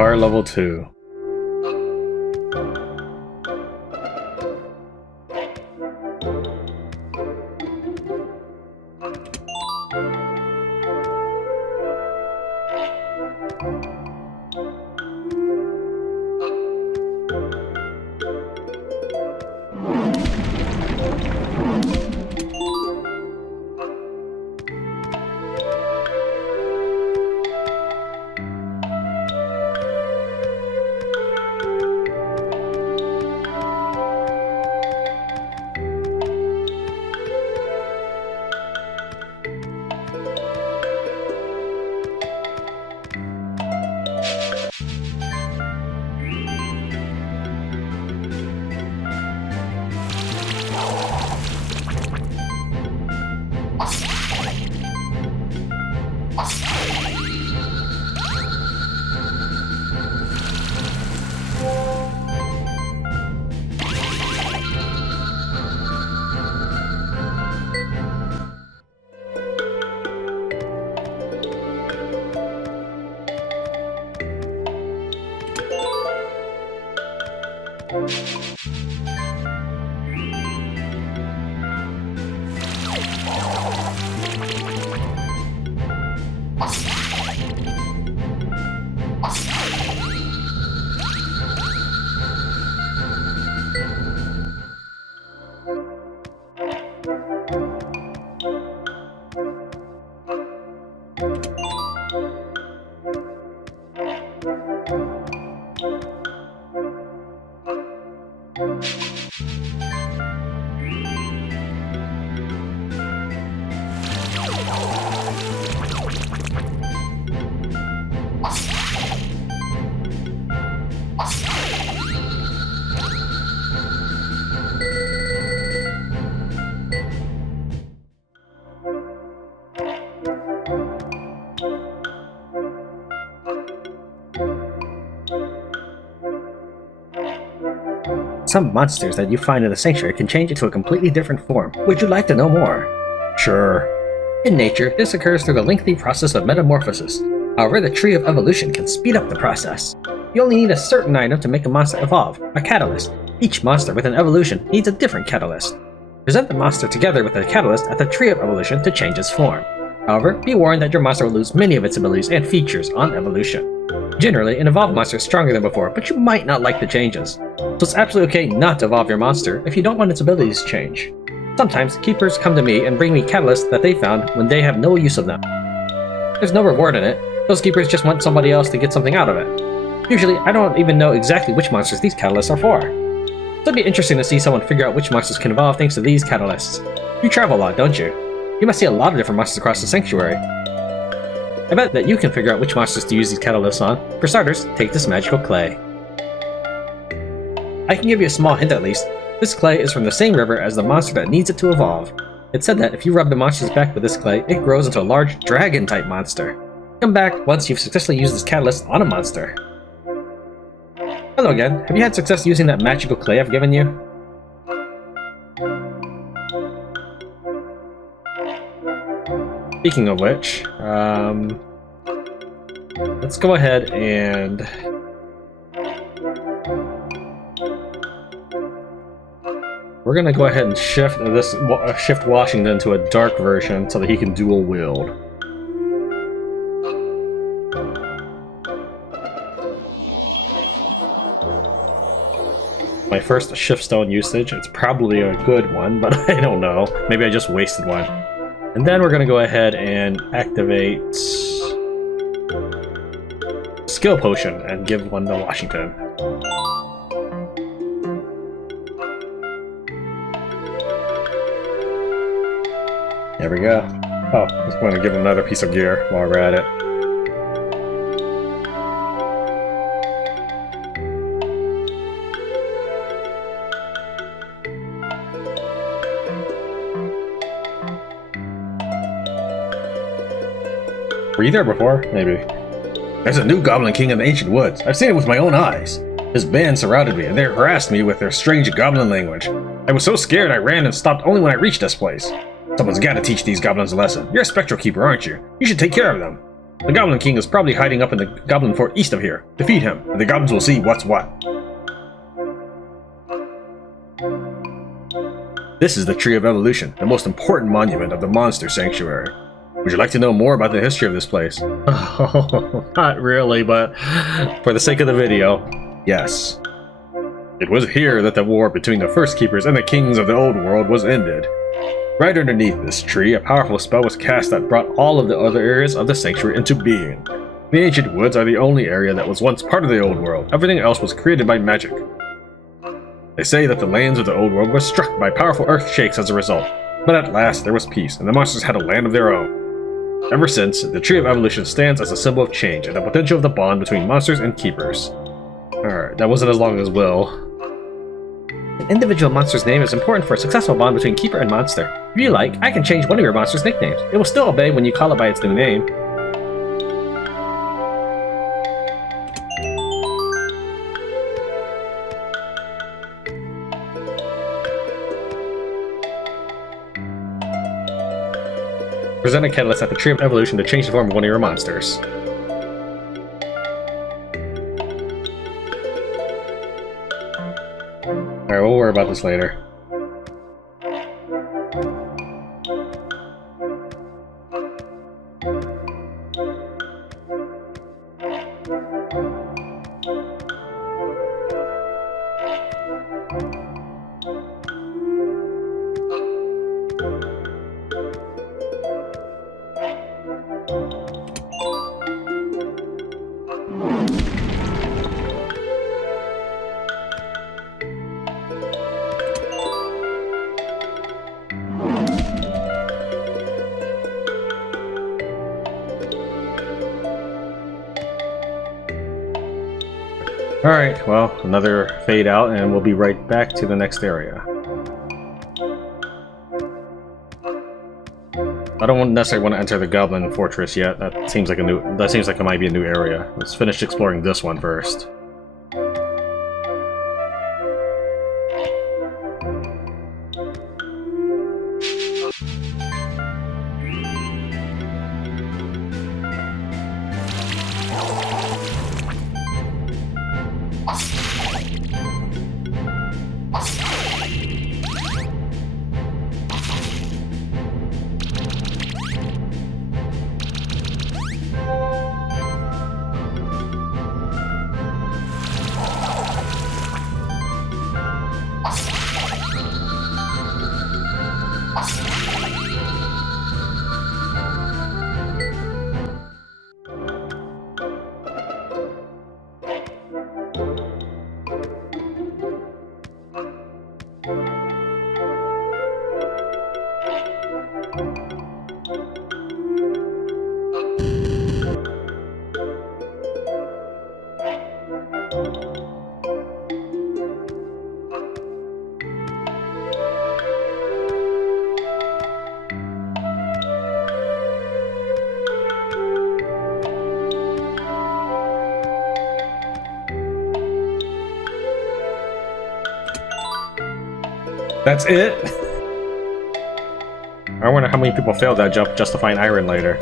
Guitar level 2. Some monsters that you find in the sanctuary can change into a completely different form. Would you like to know more? Sure. In nature, this occurs through the lengthy process of metamorphosis. However, the tree of evolution can speed up the process. You only need a certain item to make a monster evolve, a catalyst. Each monster with an evolution needs a different catalyst. Present the monster together with a catalyst at the tree of evolution to change its form. However, be warned that your monster will lose many of its abilities and features on evolution. Generally, an evolved monster is stronger than before, but you might not like the changes. So it's absolutely okay not to evolve your monster if you don't want its abilities to change. Sometimes, keepers come to me and bring me catalysts that they found when they have no use of them. There's no reward in it. Those keepers just want somebody else to get something out of it. Usually, I don't even know exactly which monsters these catalysts are for. So it'd be interesting to see someone figure out which monsters can evolve thanks to these catalysts. You travel a lot, don't you? You must see a lot of different monsters across the sanctuary. I bet that you can figure out which monsters to use these catalysts on. For starters, take this magical clay. I can give you a small hint at least. This clay is from the same river as the monster that needs it to evolve. It's said that if you rub the monster's back with this clay, it grows into a large dragon-type monster. Come back once you've successfully used this catalyst on a monster. Hello again. Have you had success using that magical clay I've given you? Speaking of which, let's go ahead and we're gonna go ahead and shift Washington to a dark version so that he can dual wield. My first shift stone usage. It's probably a good one, but I don't know. Maybe I just wasted one. And then we're gonna go ahead and activate Skill Potion and give one to Washington. There we go. Oh, I just want to give him another piece of gear while we're at it. Were you there before? Maybe. There's a new Goblin King in the ancient woods. I've seen it with my own eyes. His band surrounded me, and they harassed me with their strange goblin language. I was so scared I ran and stopped only when I reached this place. Someone's gotta teach these goblins a lesson. You're a Spectral Keeper, aren't you? You should take care of them. The Goblin King is probably hiding up in the Goblin Fort east of here. Defeat him, and the goblins will see what's what. This is the Tree of Evolution, the most important monument of the Monster Sanctuary. Would you like to know more about the history of this place? Oh, not really, but for the sake of the video, yes. It was here that the war between the First Keepers and the Kings of the Old World was ended. Right underneath this tree, a powerful spell was cast that brought all of the other areas of the sanctuary into being. The ancient woods are the only area that was once part of the Old World. Everything else was created by magic. They say that the lands of the Old World were struck by powerful earth shakes as a result, but at last there was peace, and the monsters had a land of their own. Ever since, the Tree of Evolution stands as a symbol of change and the potential of the bond between monsters and keepers. Alright, that wasn't as long as Will. An individual monster's name is important for a successful bond between keeper and monster. If you like, I can change one of your monster's nicknames. It will still obey when you call it by its new name. Present a catalyst at the Tree of Evolution to change the form of one of your monsters. Alright, we'll worry about this later. Alright, well, another fade out, and we'll be right back to the next area. I don't necessarily want to enter the Goblin Fortress yet. That seems like it might be a new area. Let's finish exploring this one first. That's it? I wonder how many people failed that jump just to find iron later.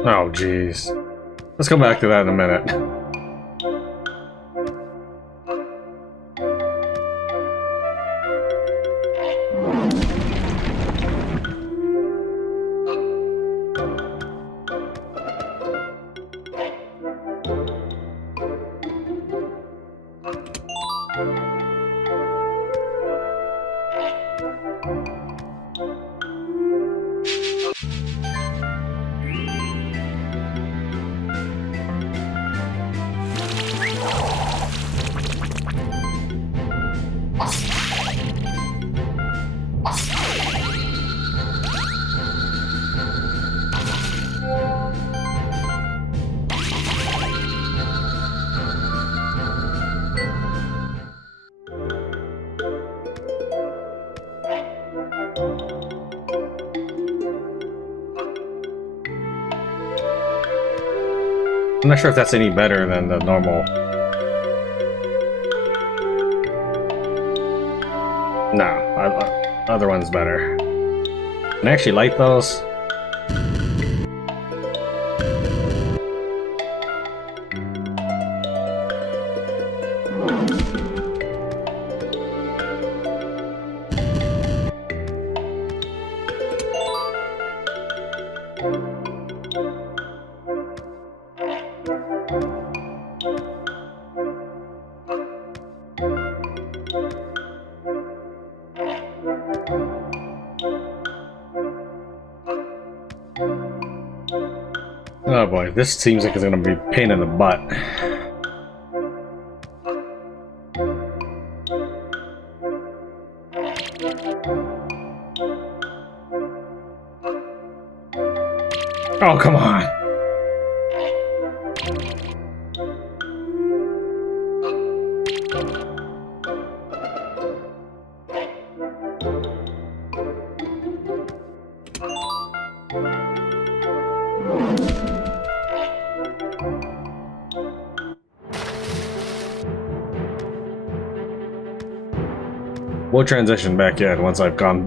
Oh, jeez. Let's go back to that in a minute. I'm not sure if that's any better than the normal. No, other one's better. Can I actually light those? Oh boy, this seems like it's gonna be a pain in the butt. Oh, come on! We'll transition back in once I've gotten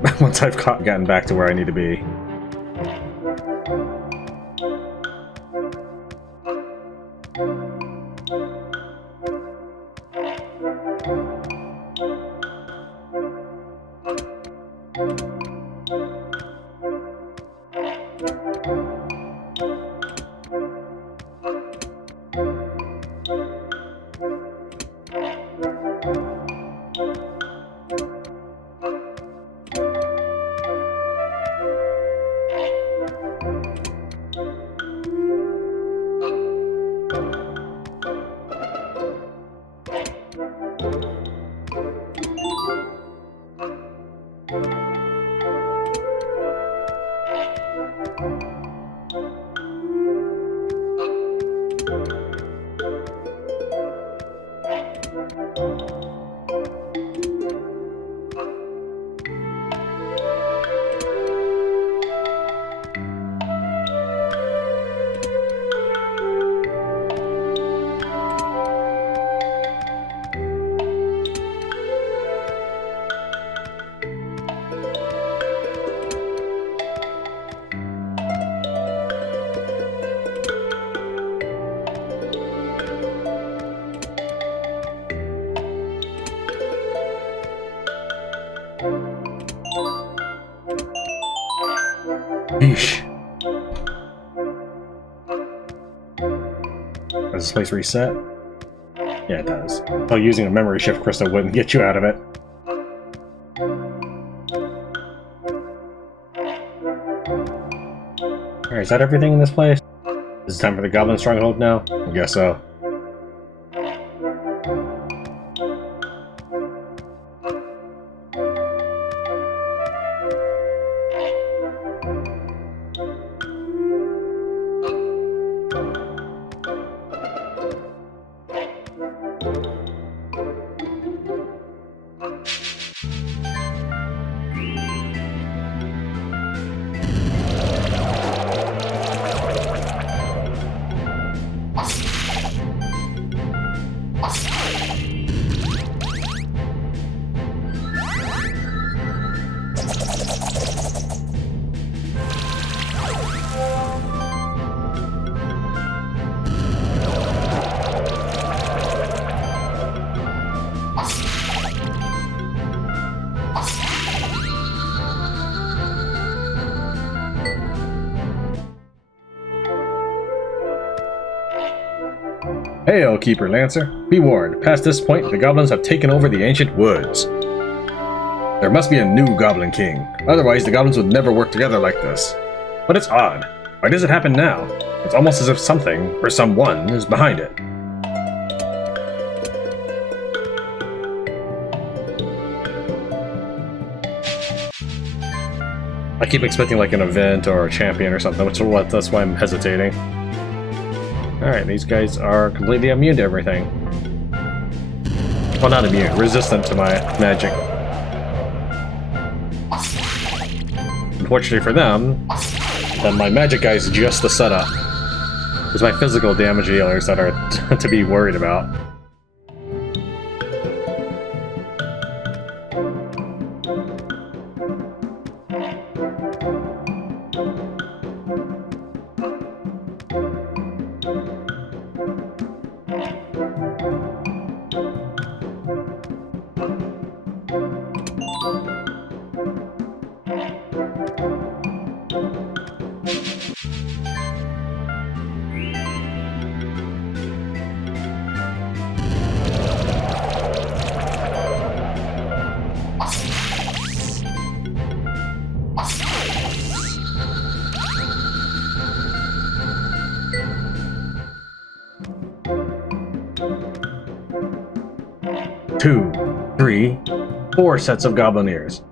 back to where I need to be. Yeesh. Does this place reset? Yeah, it does. So using a memory shift crystal wouldn't get you out of it. Alright, is that everything in this place? Is it time for the Goblin Stronghold now? I guess so. Hail, Keeper Lancer. Be warned, past this point, the goblins have taken over the ancient woods. There must be a new Goblin King. Otherwise, the goblins would never work together like this. But it's odd. Why does it happen now? It's almost as if something, or someone, is behind it. I keep expecting like an event or a champion or something, that's why I'm hesitating. Alright, these guys are completely immune to everything. Well, not immune, resistant to my magic. Unfortunately for them, then my magic guy is just the setup. It's my physical damage dealers that are to be worried about. Two, 3, 4 sets of goblin ears.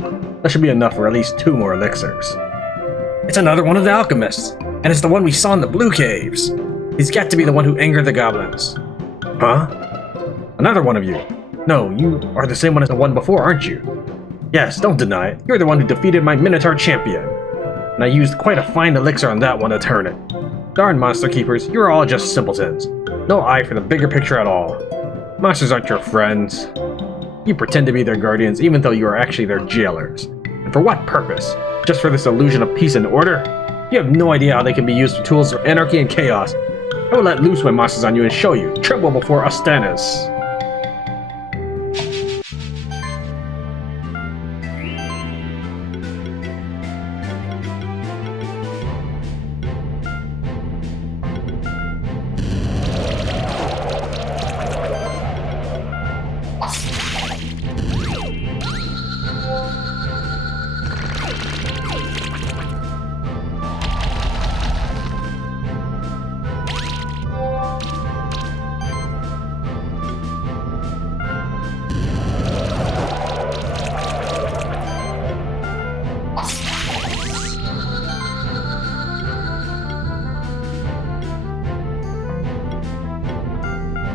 That should be enough for at least 2 more elixirs. It's another one of the alchemists, and it's the one we saw in the Blue Caves. He's got to be the one who angered the goblins. Huh? Another one of you. No, you are the same one as the one before, aren't you? Yes, don't deny it. You're the one who defeated my Minotaur champion. And I used quite a fine elixir on that one to turn it. Darn monster keepers, you're all just simpletons. No eye for the bigger picture at all. Monsters aren't your friends. You pretend to be their guardians even though you are actually their jailers. And for what purpose? Just for this illusion of peace and order? You have no idea how they can be used for tools of anarchy and chaos. I will let loose my monsters on you and show you. Tremble before Astanis.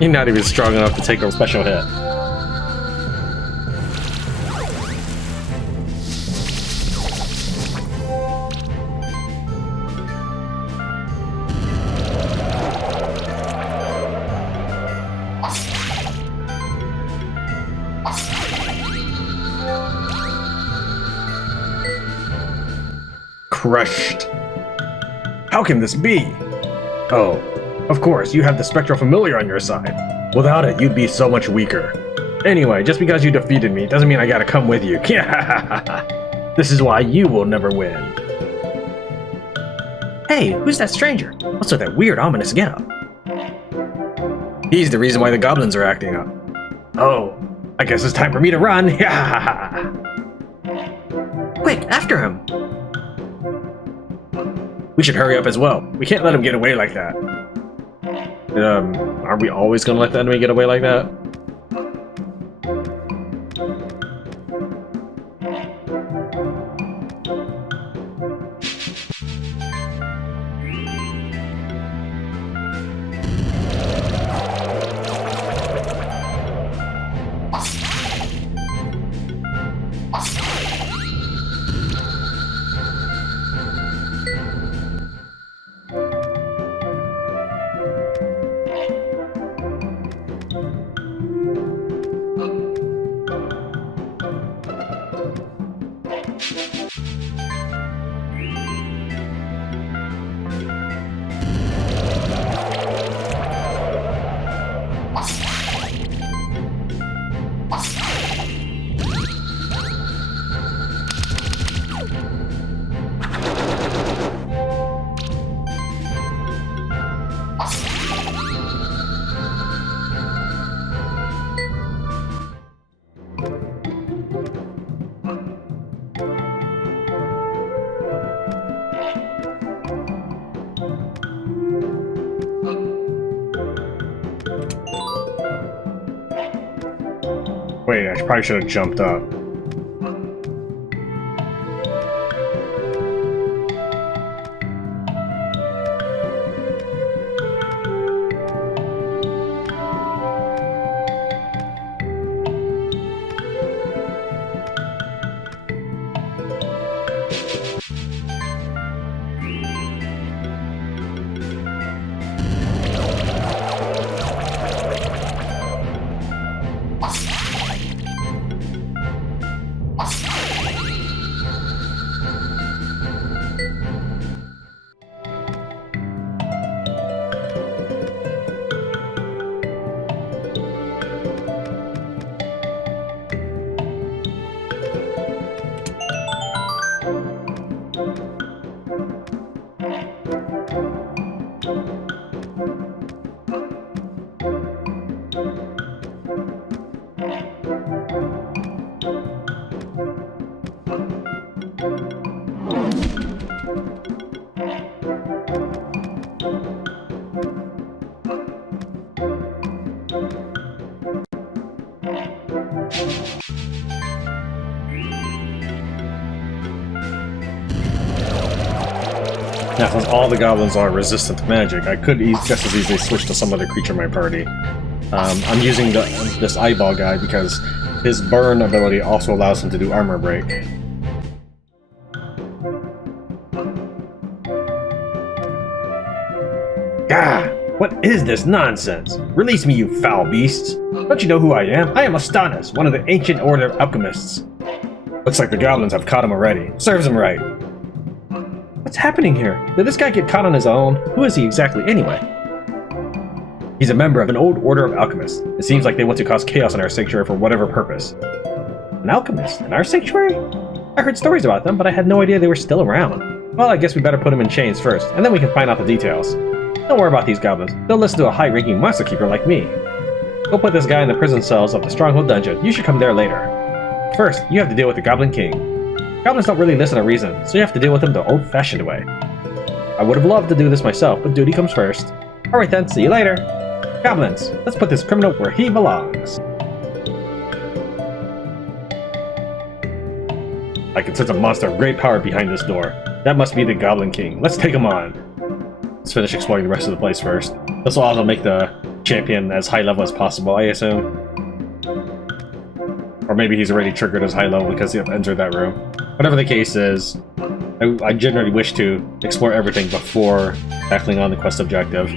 You're not even strong enough to take a special hit. Crushed. How can this be? Oh. Of course, you have the Spectral Familiar on your side. Without it, you'd be so much weaker. Anyway, just because you defeated me doesn't mean I gotta come with you. This is why you will never win. Hey, who's that stranger? What's with that weird, ominous getup? He's the reason why the goblins are acting up. Oh, I guess it's time for me to run. Quick, after him! We should hurry up as well. We can't let him get away like that. Are we always gonna let the enemy get away like that? Wait, I probably should have jumped up. Now, since all the goblins are resistant to magic, I could just as easily switch to some other creature in my party. I'm using this eyeball guy because his burn ability also allows him to do armor break. Gah! What is this nonsense? Release me, you foul beasts! Don't you know who I am? I am Astanis, one of the ancient order of alchemists. Looks like the goblins have caught him already. Serves him right. What's happening here? Did this guy get caught on his own? Who is he exactly, anyway? He's a member of an old order of alchemists. It seems like they want to cause chaos in our sanctuary for whatever purpose. An alchemist? In our sanctuary? I heard stories about them, but I had no idea they were still around. Well, I guess we better put them in chains first, and then we can find out the details. Don't worry about these goblins. They'll listen to a high-ranking monster keeper like me. Go put this guy in the prison cells of the Stronghold Dungeon. You should come there later. First, you have to deal with the Goblin King. Goblins don't really listen to reason, so you have to deal with them the old-fashioned way. I would have loved to do this myself, but duty comes first. Alright then, see you later. Goblins, let's put this criminal where he belongs. I can sense a monster of great power behind this door. That must be the Goblin King. Let's take him on. Let's finish exploring the rest of the place first. This will also make the champion as high level as possible, I assume. Or maybe he's already triggered as high level because he entered that room. Whatever the case is, I generally wish to explore everything before tackling on the quest objective.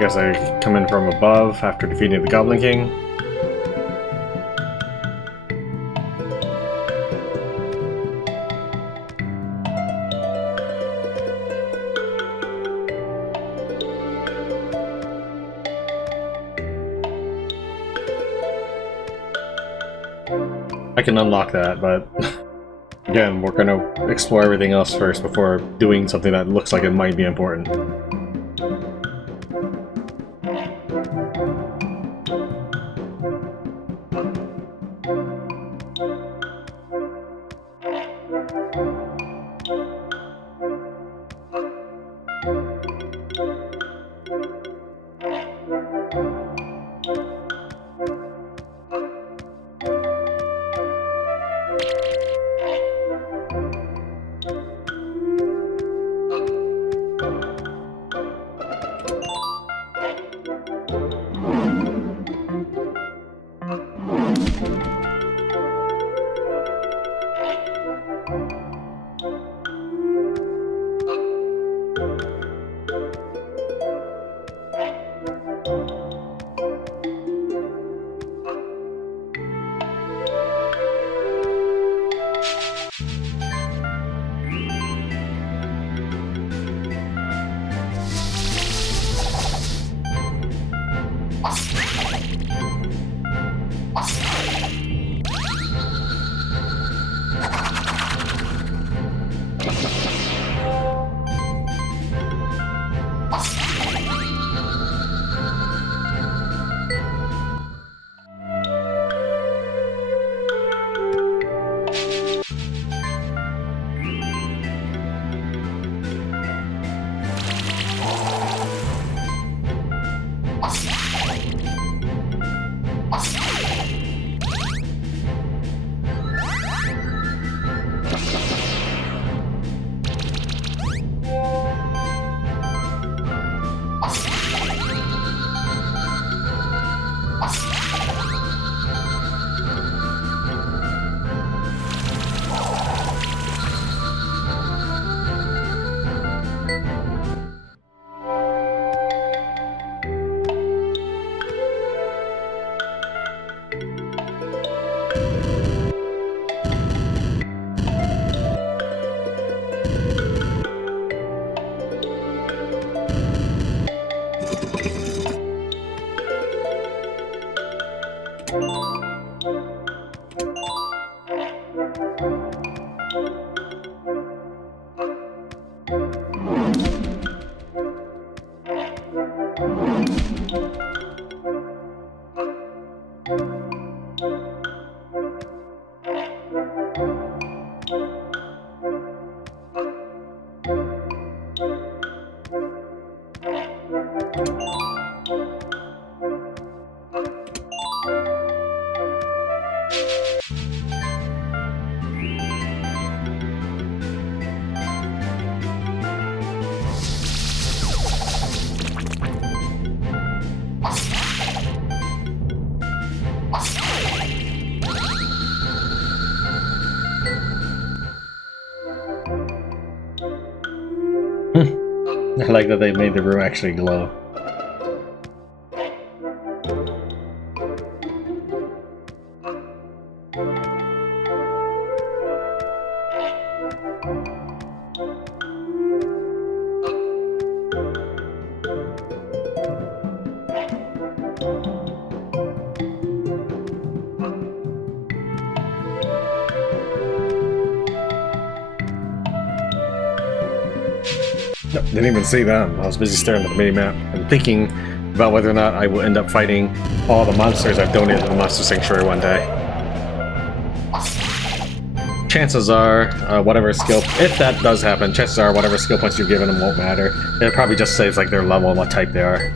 guess I come in from above after defeating the Goblin King. I can unlock that, but again, we're gonna explore everything else first before doing something that looks like it might be important. I like that they made the room actually glow. Nope, didn't even see them. I was busy staring at the mini-map and thinking about whether or not I will end up fighting all the monsters I've donated to the Monster Sanctuary one day. Chances are, whatever skill... If that does happen, chances are whatever skill points you've given them won't matter. It probably just saves like their level and what type they are.